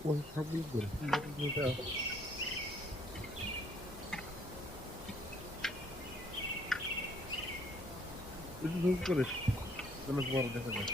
ওই সবই করে করিস কোনো বড় দেখা যায়